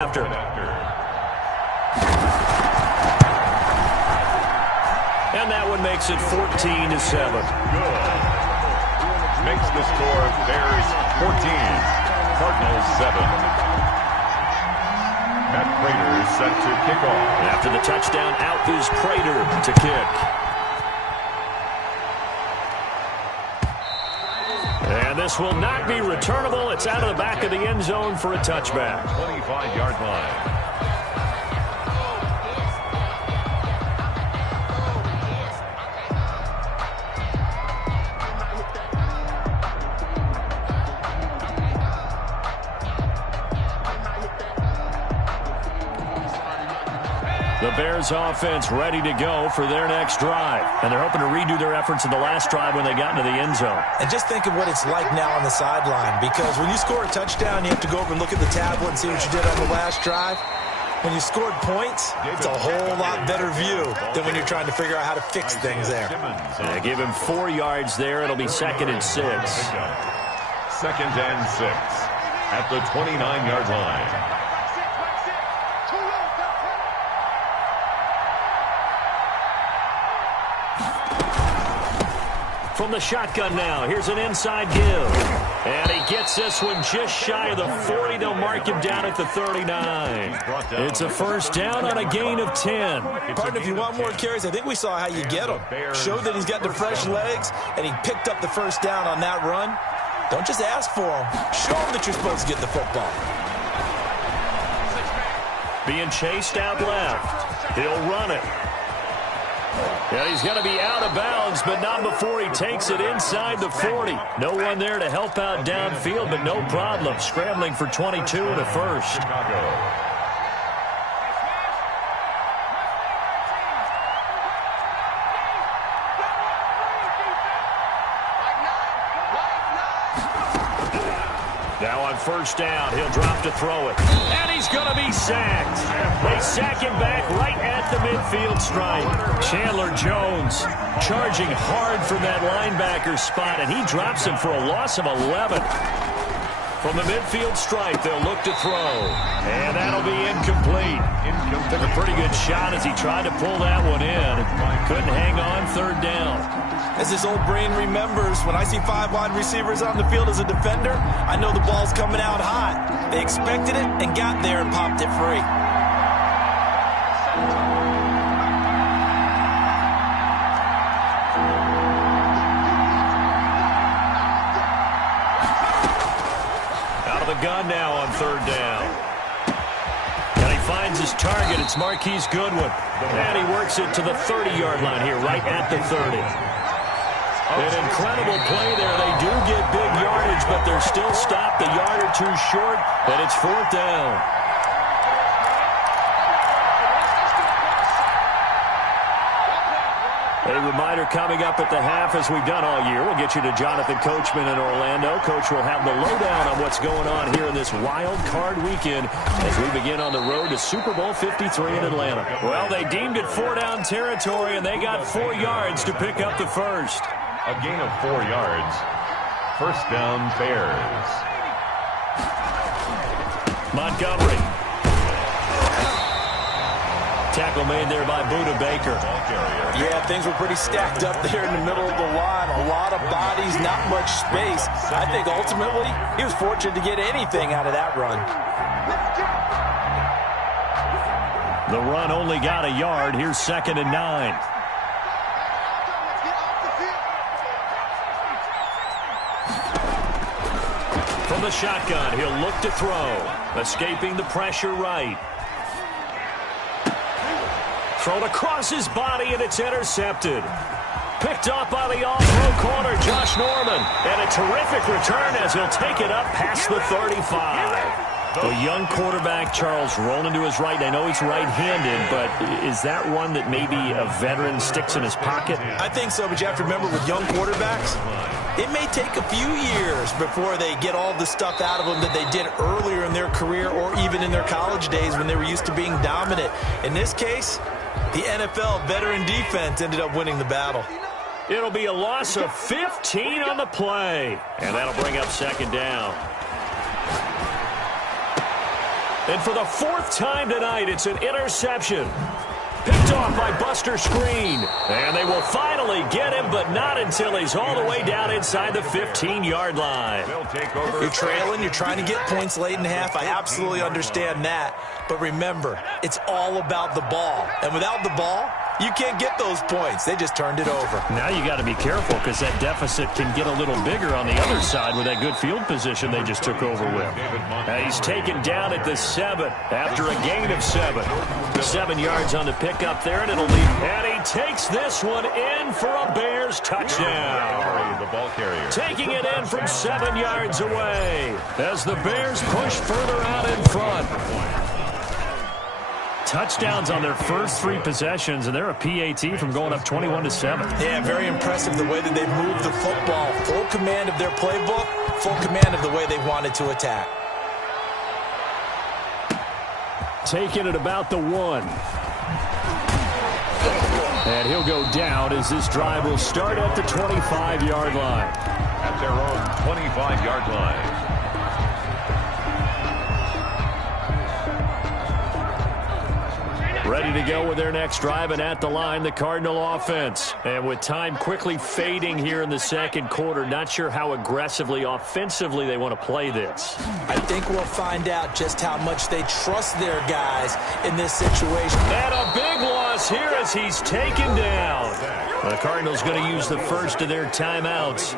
After. And that one makes it 14-7. Good. Makes the score Bears 14, Cardinals 7. Matt Prater is set to kick off. After the touchdown, out is Prater to kick. And this will not be returnable. It's out of the back of the end zone for a touchback. 25-yard line. The Bears offense ready to go for their next drive. And they're hoping to redo their efforts in the last drive when they got into the end zone. And just think of what it's like now on the sideline, because when you score a touchdown, you have to go over and look at the tablet and see what you did on the last drive. When you scored points, it's a whole lot better view than when you're trying to figure out how to fix things there. They give him 4 yards there. It'll be 2nd and 6. 2nd and 6 at the 29-yard line. From the shotgun now, here's an inside give. And he gets this one just shy of the 40. They'll mark him down at the 39. It's a first down on a gain of 10. Partner, if you want more carries, I think we saw how you get him. Showed that he's got the fresh legs, and he picked up the first down on that run. Don't just ask for him. Show him that you're supposed to get the football. Being chased out left. He'll run it. Yeah, he's going to be out of bounds, but not before he takes it inside the 40. No one there to help out downfield, but no problem. Scrambling for 22 and a first. Chicago. Now on first down, he'll drop to throw it. And he's going to be sacked. They sack him back right at the midfield stripe. Chandler Jones charging hard from that linebacker spot, and he drops him for a loss of 11. From the midfield stripe, they'll look to throw. And that'll be incomplete. Took a pretty good shot as he tried to pull that one in. Couldn't hang on, 3rd down. As his old brain remembers, when I see 5 wide receivers on the field as a defender, I know the ball's coming out hot. They expected it and got there and popped it free. Out of the gun now on 3rd down. And he finds his target. It's Marquise Goodwin. And he works it to the 30-yard line here, right at the 30. An incredible play there. They do get big yardage, but they're still stopped a yard or 2 short, and it's 4th down. A reminder coming up at the half, as we've done all year. We'll get you to Jonathan Coachman in Orlando. Coach will have the lowdown on what's going on here in this wild card weekend as we begin on the road to Super Bowl 53 in Atlanta. Well, they deemed it 4-down territory, and they got 4 yards to pick up the first. A gain of 4 yards. First down, Bears. Montgomery. Tackle made there by Budda Baker. Yeah, things were pretty stacked up there in the middle of the line. A lot of bodies, not much space. I think ultimately he was fortunate to get anything out of that run. The run only got a yard. Here's 2nd and 9. From the shotgun, he'll look to throw. Escaping the pressure right. Thrown across his body, and it's intercepted. Picked up by the all-pro corner, Josh Norman. And a terrific return as he'll take it up past the 35. The young quarterback, Charles, rolling to his right. I know he's right-handed, but is that one that maybe a veteran sticks in his pocket? I think so, but you have to remember with young quarterbacks, it may take a few years before they get all the stuff out of them that they did earlier in their career or even in their college days when they were used to being dominant. In this case, the NFL veteran defense ended up winning the battle. It'll be a loss of 15 on the play, and that'll bring up 2nd down. And for the fourth time tonight, it's an interception. Picked off by Buster Skrine. And they will finally get him, but not until he's all the way down inside the 15-yard line. You're trailing. You're trying to get points late in half. I absolutely understand that. But remember, it's all about the ball. And without the ball, you can't get those points. They just turned it over. Now you got to be careful because that deficit can get a little bigger on the other side with that good field position they just took over with. Now he's taken down at the 7 after a gain of 7. 7 yards on the pickup there, and it'll lead. And he takes this one in for a Bears touchdown. The ball carrier. Taking it in from 7 yards away as the Bears push further out in front. Touchdowns on their first 3 possessions, and they're a PAT from going up 21-7. Yeah, very impressive the way that they've moved the football. Full command of their playbook, full command of the way they wanted to attack. Taking it about the 1. And he'll go down as this drive will start at the 25-yard line. At their own 25-yard line. Ready to go with their next drive, and at the line, the Cardinal offense. And with time quickly fading here in the second quarter, not sure how aggressively, offensively they want to play this. I think we'll find out just how much they trust their guys in this situation. And a big loss here as he's taken down. The Cardinals going to use the first of their timeouts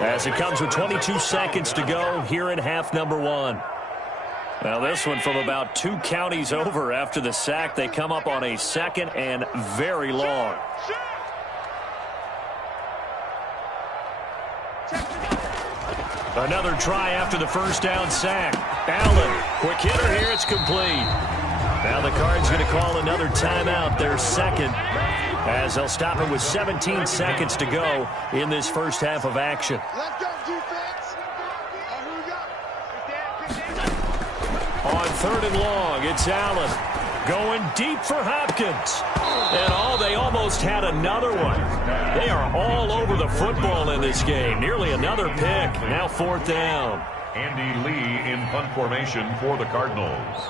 as it comes with 22 seconds to go here in half number 1. Now this one from about 2 counties over after the sack. They come up on a 2nd and very long. Another try after the first down sack. Allen, quick hitter here, it's complete. Now the Cards going to call another timeout, their second, as they'll stop it with 17 seconds to go in this first half of action. On 3rd and long, it's Allen going deep for Hopkins. And they almost had another one. They are all over the football in this game. Nearly another pick. Now 4th down. Andy Lee in punt formation for the Cardinals.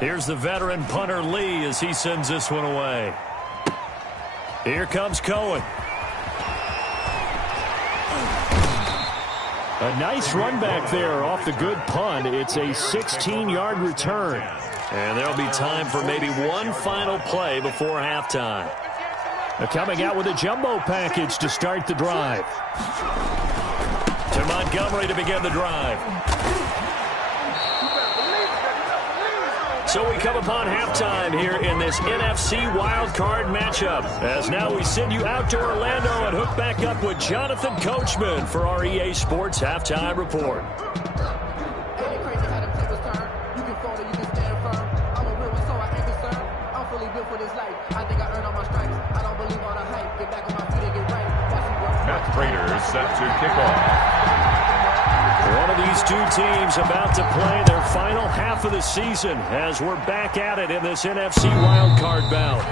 Here's the veteran punter Lee as he sends this one away. Here comes Cohen. A nice run back there off the good punt. It's a 16-yard return. And there'll be time for maybe one final play before halftime. They're coming out with a jumbo package to start the drive. To Montgomery to begin the drive. So we come upon halftime here in this NFC wildcard matchup. As now we send you out to Orlando and hook back up with Jonathan Coachman for our EA Sports Halftime Report. Matt Prater set to kick off. One of these two teams about to play their final half of the season as we're back at it in this NFC wildcard bout.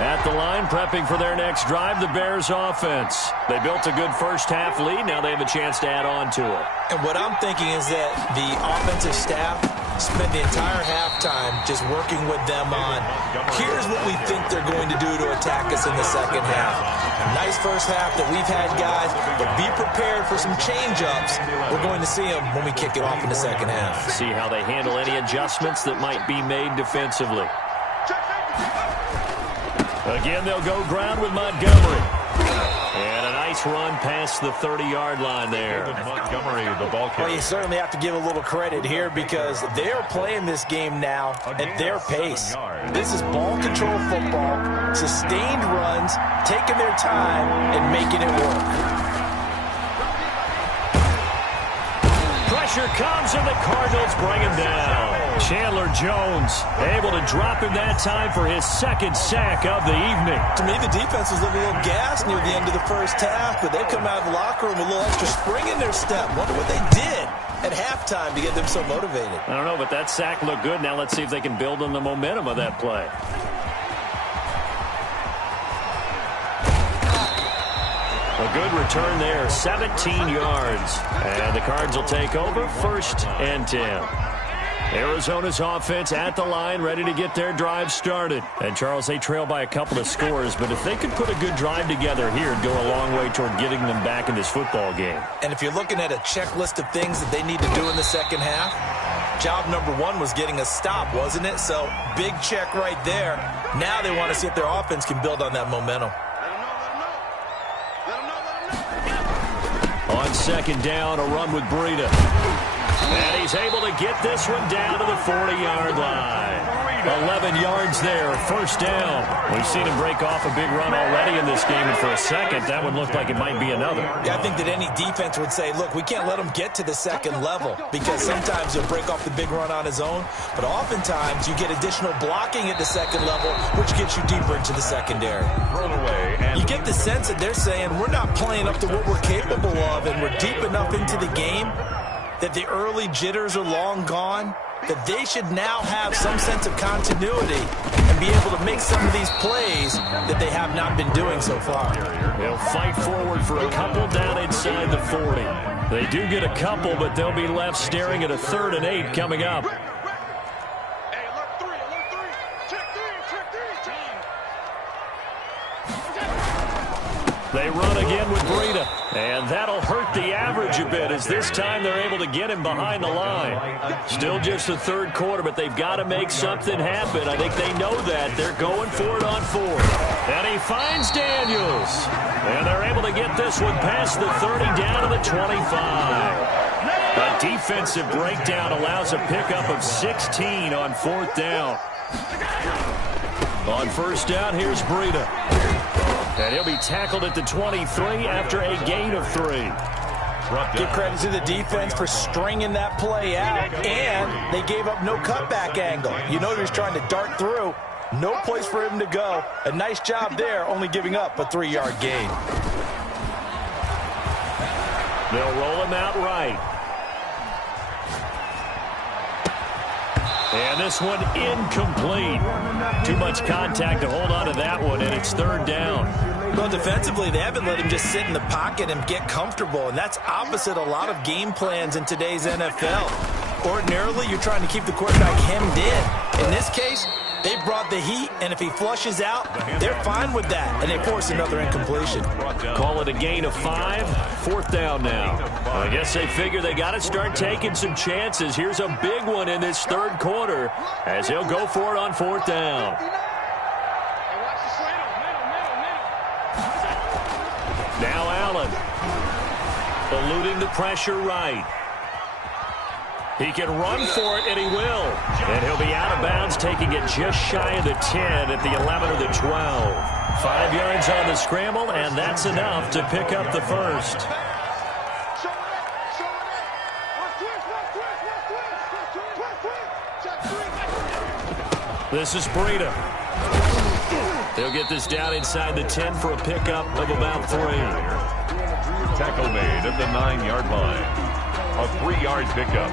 At the line, prepping for their next drive, the Bears offense. They built a good first half lead. Now they have a chance to add on to it. And what I'm thinking is that the offensive staff spent the entire halftime just working with them on, here's what we think they're going to do to attack us in the second half. A nice first half that we've had, guys, but be prepared for some change-ups. We're going to see them when we kick it off in the second half. See how they handle any adjustments that might be made defensively. Again, they'll go ground with Montgomery. And a nice run past the 30-yard line there. Montgomery, the ball carrier. Well, you certainly have to give a little credit here because they're playing this game now at their pace. This is ball control football, sustained runs, taking their time, and making it work. Pressure comes, and the Cardinals bring him down. Chandler Jones able to drop him that time for his second sack of the evening. To me, the defense was looking a little gassed near the end of the first half, but they come out of the locker room with a little extra spring in their step. Wonder what they did. at halftime to get them so motivated? I don't know, but that sack looked good. Now let's see if they can build on the momentum of that play. A good return there, 17 yards. And the Cards will take over, 1st and 10. Arizona's offense at the line, ready to get their drive started. And, Charles, they trail by a couple of scores, but if they could put a good drive together here, it'd go a long way toward getting them back in this football game. And if you're looking at a checklist of things that they need to do in the second half, job number 1 was getting a stop, wasn't it? So, big check right there. Now they want to see if their offense can build on that momentum. On 2nd down, a run with Breida. And he's able to get this one down to the 40-yard line. 11 yards there, 1st down. We've seen him break off a big run already in this game, and for a second, that one looked like it might be another. Yeah, I think that any defense would say, look, we can't let him get to the 2nd level, because sometimes he'll break off the big run on his own, but oftentimes you get additional blocking at the 2nd level, which gets you deeper into the secondary. You get the sense that they're saying, we're not playing up to what we're capable of, and we're deep enough into the game that the early jitters are long gone, that they should now have some sense of continuity and be able to make some of these plays that they have not been doing so far. They'll fight forward for a couple down inside the 40. They do get a couple, but they'll be left staring at a 3rd and 8 coming up. They run again with Breida, and that'll hurt the average a bit as this time they're able to get him behind the line. Still just the 3rd quarter, but they've got to make something happen. I think they know that. They're going for it on 4th. And he finds Daniels. And they're able to get this one past the 30 down to the 25. A defensive breakdown allows a pickup of 16 on 4th down. On 1st down, here's Breida. And he'll be tackled at the 23 after a gain of 3. Give credit to the defense for stringing that play out, and they gave up no cutback angle. You know he was trying to dart through. No place for him to go. A nice job there, only giving up a 3-yard gain. They'll roll him out right. And this one incomplete. Too much contact to hold on to that one, and it's 3rd down. Well, defensively, they haven't let him just sit in the pocket and get comfortable, and that's opposite a lot of game plans in today's NFL. Ordinarily, you're trying to keep the quarterback hemmed in. In this case, they brought the heat, and if he flushes out, they're fine with that, and they force another incompletion. Call it a gain of 5. 4th down now. I guess they figure they got to start taking some chances. Here's a big one in this 3rd quarter as he'll go for it on 4th down. Now Allen, eluding the pressure right. He can run for it, and he will. And he'll be out of bounds, taking it just shy of the 10 at the 11 or the 12. 5 yards on the scramble, and that's enough to pick up the 1st. This is Breida. They'll get this down inside the 10 for a pickup of about 3. Tackle made at the 9-yard line. A 3-yard pickup.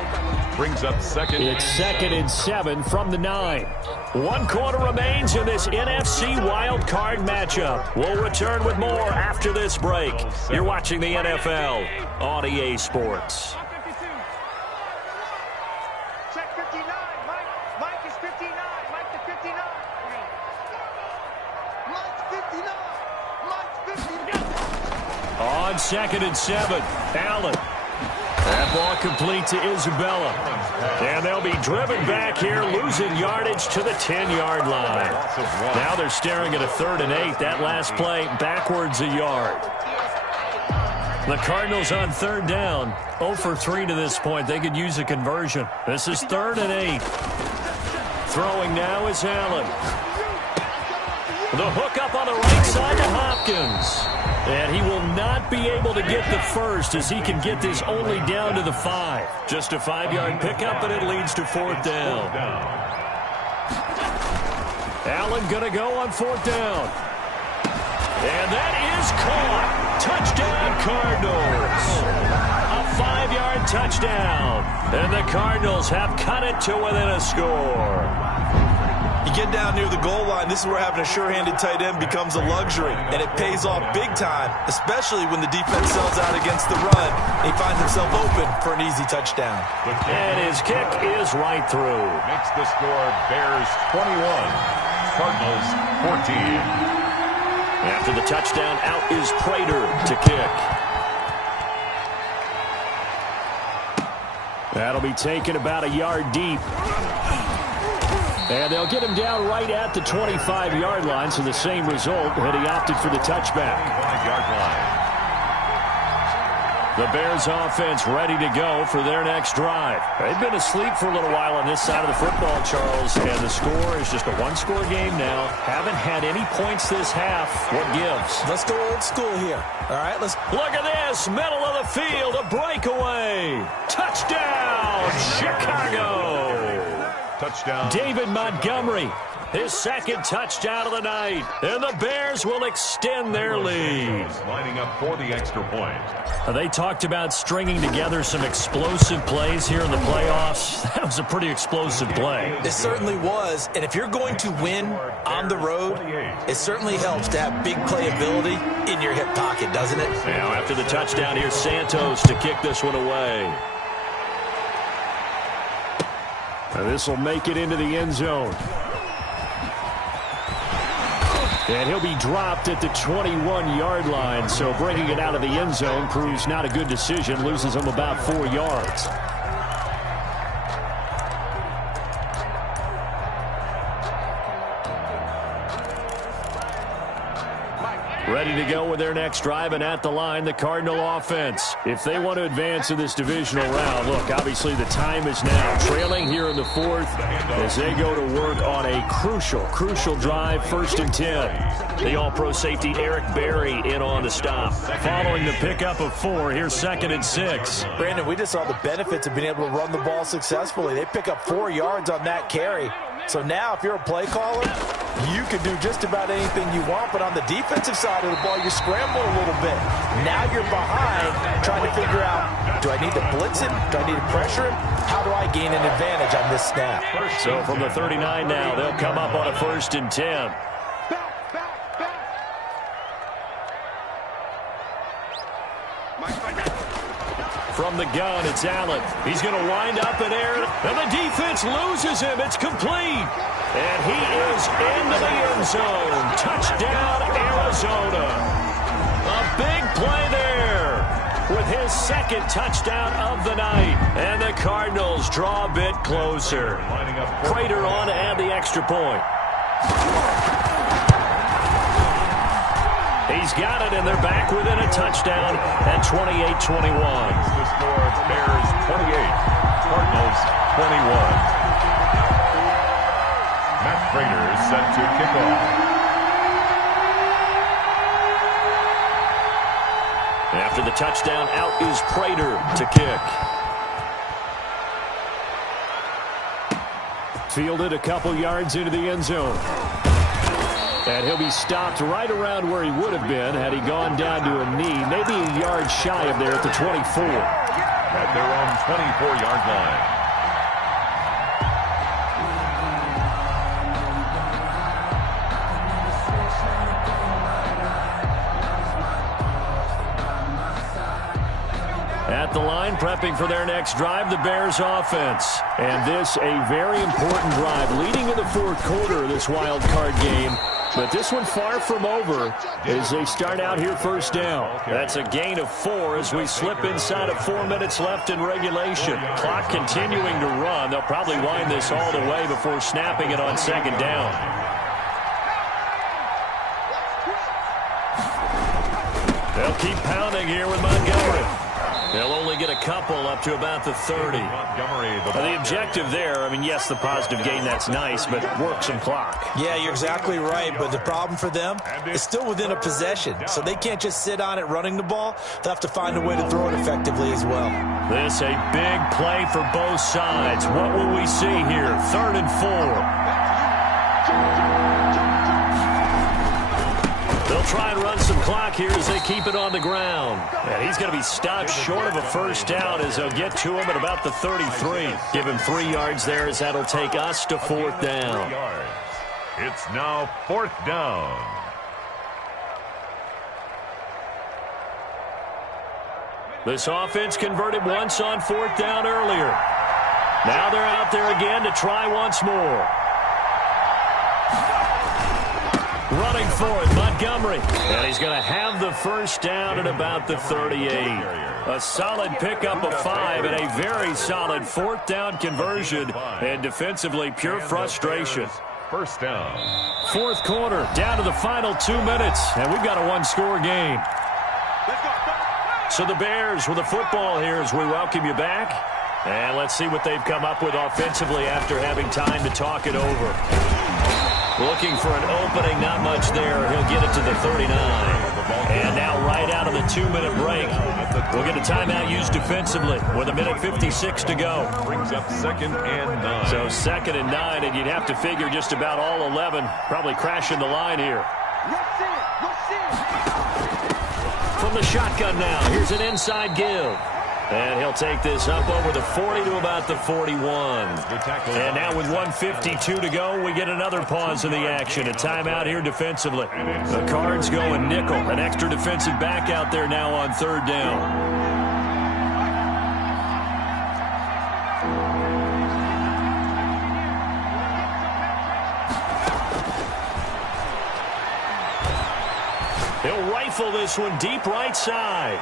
Brings up 2nd. It's 2nd and 7 from the 9. 1 quarter remains in this NFC Wild Card matchup. We'll return with more after this break. You're watching the NFL on EA Sports. Check 59. Mike is 59. Mike to 59. Mike's 59. Mike's 59. On 2nd and 7, Allen. That ball complete to Isabella. And they'll be driven back here, losing yardage to the 10-yard line. Now they're staring at a 3rd and 8. That last play backwards a yard. The Cardinals on 3rd down. 0 for 3 to this point. They could use a conversion. This is 3rd and 8. Throwing now is Allen. The hook up on the right side to Hopkins. And he will not be able to get the 1st as he can get this only down to the 5. Just a 5-yard pickup, and it leads to 4th down. Allen going to go on 4th down. And that is caught. Touchdown, Cardinals. A 5-yard touchdown. And the Cardinals have cut it to within a score. You get down near the goal line, this is where having a sure-handed tight end becomes a luxury, and it pays off big time, especially when the defense sells out against the run, and he finds himself open for an easy touchdown. And his kick is right through. Makes the score Bears 21, Cardinals 14. After the touchdown, out is Prater to kick. That'll be taken about a yard deep. And they'll get him down right at the 25-yard line, so the same result, and he opted for the touchback. 5-yard line. The Bears offense ready to go for their next drive. They've been asleep for a little while on this side of the football, Charles, and the score is just a one-score game now. Haven't had any points this half. What gives? Let's go old school here. All right, let's Look at this. Middle of the field, a breakaway. Touchdown, Chicago. Touchdown. David Montgomery, his second touchdown of the night. And the Bears will extend their lead. Lining up for the extra point. They talked about stringing together some explosive plays here in the playoffs. That was a pretty explosive play. It certainly was, and if you're going to win on the road, it certainly helps to have big playability in your hip pocket, doesn't it? Now after the touchdown, here's Santos to kick this one away. And this will make it into the end zone. And he'll be dropped at the 21-yard line, so bringing it out of the end zone proves not a good decision, loses him about 4 yards. Ready to go with their next drive, and at the line, the Cardinal offense. If they want to advance in this divisional round, look, obviously the time is now. Trailing here in the fourth as they go to work on a crucial drive, 1st and 10. The all-pro safety Eric Berry in on the stop. Following the pickup of 4, here's 2nd and 6. Brandon, we just saw the benefits of being able to run the ball successfully. They pick up 4 yards on that carry. So now if you're a play caller, you can do just about anything you want, but on the defensive side of the ball, you scramble a little bit. Now you're behind trying to figure out, do I need to blitz him? Do I need to pressure him? How do I gain an advantage on this snap? So from the 39 now, they'll come up on a 1st and 10. From the gun, it's Allen. He's going to wind up in air, and the defense loses him. It's complete. And he is into the end zone. Touchdown, Arizona. A big play there with his 2nd touchdown of the night. And the Cardinals draw a bit closer. Prater on to add the extra point. He's got it, and they're back within a touchdown at 28-21. The score, Bears 28, Cardinals 21. Matt Prater is set to kick off. After the touchdown, out is Prater to kick. Fielded a couple yards into the end zone. And he'll be stopped right around where he would have been had he gone down to a knee, maybe a yard shy of there at the 24. At their own 24-yard line. At the line, prepping for their next drive, the Bears offense. And this a very important drive leading in the 4th quarter of this wild card game. But this one far from over as they start out here 1st down. That's a gain of 4 as we slip inside of 4 minutes left in regulation. Clock continuing to run. They'll probably wind this all the way before snapping it on 2nd down. They'll keep pounding here with Montgomery. They'll only get a couple up to about the 30. The objective there, I mean, yes, the positive gain, that's nice, but work some clock. Yeah, you're exactly right, but the problem for them is still within a possession, so they can't just sit on it running the ball. They'll have to find a way to throw it effectively as well. This a big play for both sides. What will we see here? 3rd and 4. They'll try and run some clock here as they keep it on the ground. And he's going to be stopped short of a first down as they'll get to him at about the 33. Give him 3 yards there as that'll take us to 4th down. It's now 4th down. This offense converted once on 4th down earlier. Now they're out there again to try once more. Running for it, Montgomery. And he's going to have the first down at about the 38. A solid pickup of 5 and a very solid 4th down conversion. And defensively, pure frustration. First down. 4th quarter, down to the final 2 minutes. And we've got a 1-score game. So the Bears with the football here as we welcome you back. And let's see what they've come up with offensively after having time to talk it over. Looking for an opening, not much there. He'll get it to the 39. And now right out of the 2-minute break, we'll get a timeout used defensively with 1:56 to go. Brings up 2nd and 9. So 2nd and 9, and you'd have to figure just about all 11 probably crashing the line here. From the shotgun now, here's an inside give. And he'll take this up over the 40 to about the 41. And now with 1:52 to go, we get another pause in the action. A timeout here defensively. The Cards going nickel. An extra defensive back out there now on 3rd down. He'll rifle this one deep right side.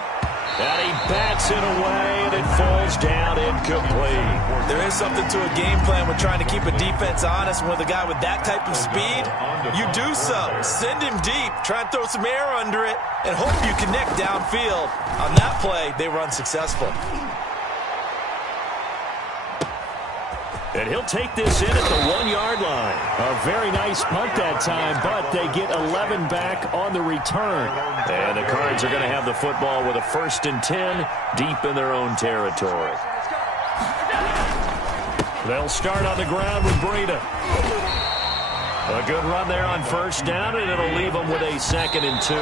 And he bats it away, and it falls down incomplete. There is something to a game plan with trying to keep a defense honest. With a guy with that type of speed, you do so. Send him deep, try and throw some air under it, and hope you connect downfield. On that play, they were unsuccessful. And he'll take this in at the 1-yard line. A very nice punt that time, but they get 11 back on the return. And the Cards are going to have the football with a 1st and 10 deep in their own territory. They'll start on the ground with Breida. A good run there on 1st down, and it'll leave them with a 2nd and 2.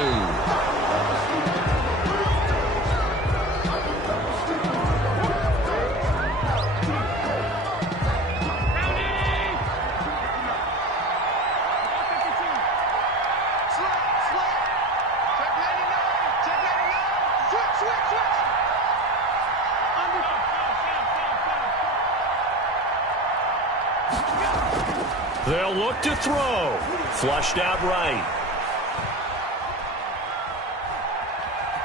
They'll look to throw. Flushed out right.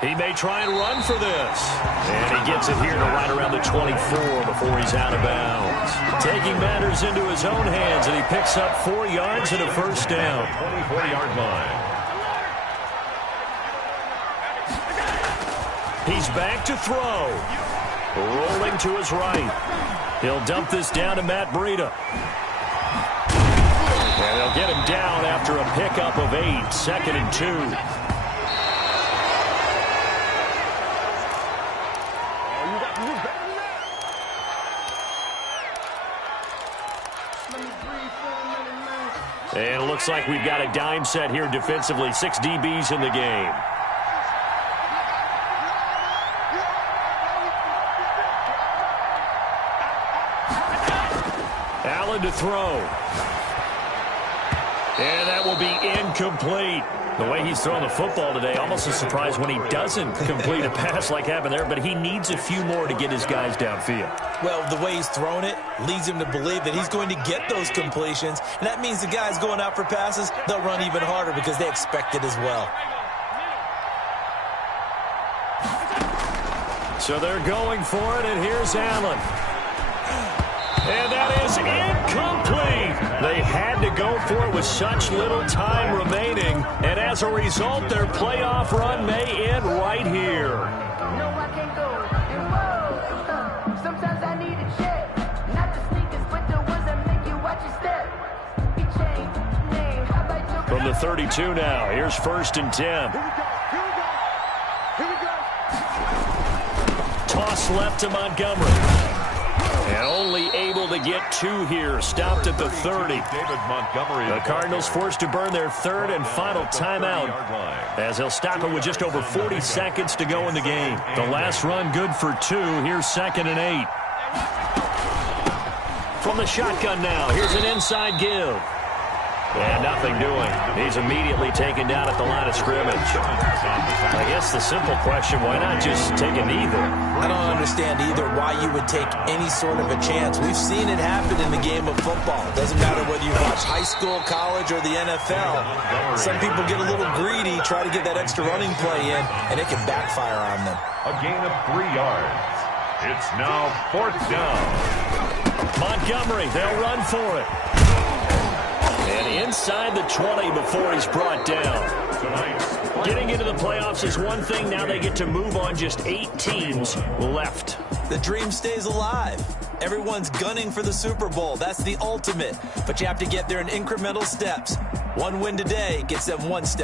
He may try and run for this. And he gets it here to right around the 24 before he's out of bounds. Taking matters into his own hands, and he picks up 4 yards and a first down. 24-yard line. He's back to throw. Rolling to his right. He'll dump this down to Matt Breida. And they'll get him down after a pickup of 8. 2nd and 2. And it looks like we've got a dime set here defensively. 6 DBs in the game. Allen to throw. And that will be incomplete. The way he's throwing the football today, almost a surprise when he doesn't complete a pass like happened there, but he needs a few more to get his guys downfield. Well, the way he's thrown it leads him to believe that he's going to get those completions, and that means the guys going out for passes, they'll run even harder because they expect it as well. So they're going for it, and here's Allen. And that is incomplete. They had to go for it with such little time remaining. And as a result, their playoff run may end right here. No, I can't go. Whoa. Sometimes I need a check. Not the sneakers, but the ones that make you watch your step. From the 32 now, here's 1st and 10. Toss left to Montgomery. And only able to get 2 here. Stopped at the 30. David Montgomery. The Cardinals forced to burn their 3rd and final timeout as they'll stop it with just over 40 seconds to go in the game. The last run good for 2. Here's 2nd and 8. From the shotgun now, here's an inside give. And nothing doing. He's immediately taken down at the line of scrimmage. I guess the simple question, why not just take a knee there? I don't understand either why you would take any sort of a chance. We've seen it happen in the game of football. It doesn't matter whether you watch high school, college, or the NFL. Some people get a little greedy, try to get that extra running play in, and it can backfire on them. A gain of 3 yards. It's now 4th down. Montgomery, they'll run for it. And inside the 20 before he's brought down. Getting into the playoffs is one thing. Now they get to move on. Just 8 teams left. The dream stays alive. Everyone's gunning for the Super Bowl. That's the ultimate. But you have to get there in incremental steps. One win today gets them one step